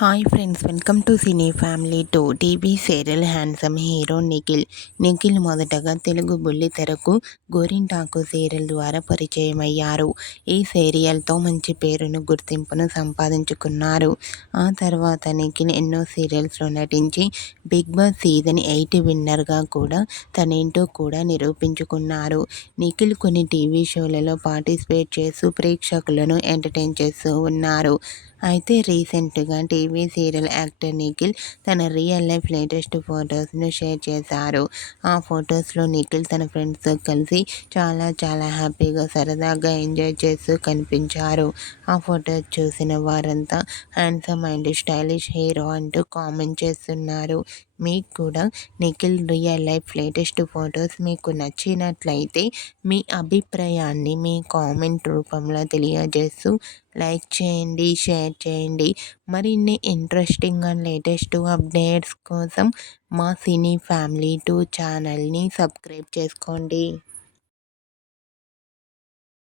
Hi friends, welcome to cine family two. TV serial handsome hero Nikhil. Nikhil మొదటగా తెలుగు బుల్లితెరకు గోరింటాకు serial ద్వారా పరిచయమయ్యారు. ఈ సీరియల్తో మంచి పేరును, గుర్తింపును సంపాదించుకున్నారు. ఆ తర్వాత నిఖిల్ ఎన్నో సీరియల్స్లో నటించి బిగ్ బాస్ సీజన్ 8 విన్నర్గా కూడా తనేంటో కూడా నిరూపించుకున్నారు. నిఖిల్ కొన్ని టీవీ షోలలో పార్టిసిపేట్ చేస్తూ ప్రేక్షకులను ఎంటర్టైన్ చేస్తూ ఉన్నారు. అయితే రీసెంట్గా టీవీ సీరియల్ యాక్టర్ నిఖిల్ తన రియల్ లైఫ్ లేటెస్ట్ ఫొటోస్ను షేర్ చేశారు. ఆ ఫొటోస్లో నిఖిల్ తన ఫ్రెండ్స్తో కలిసి చాలా హ్యాపీగా, సరదాగా ఎంజాయ్ చేస్తూ కనిపించారు. ఆ ఫొటోస్ చూసిన వారంతా హ్యాండ్సమ్ అండ్ స్టైలిష్ హీరో అంటూ కామెంట్ చేస్తున్నారు. మీకు కూడా Nikhil real life latest photos మీకు నచ్చినట్లయితే మీ అభిప్రాయాన్ని మీ కామెంట్ రూపంలో తెలియజేస్తూ లైక్ చేయండి, షేర్ చేయండి. మరిన్ని ఇంట్రెస్టింగ్ అండ్ లేటెస్ట్ అప్డేట్స్ కోసం మా సినీ ఫ్యామిలీ 2 ఛానల్ని సబ్స్క్రైబ్ చేసుకోండి.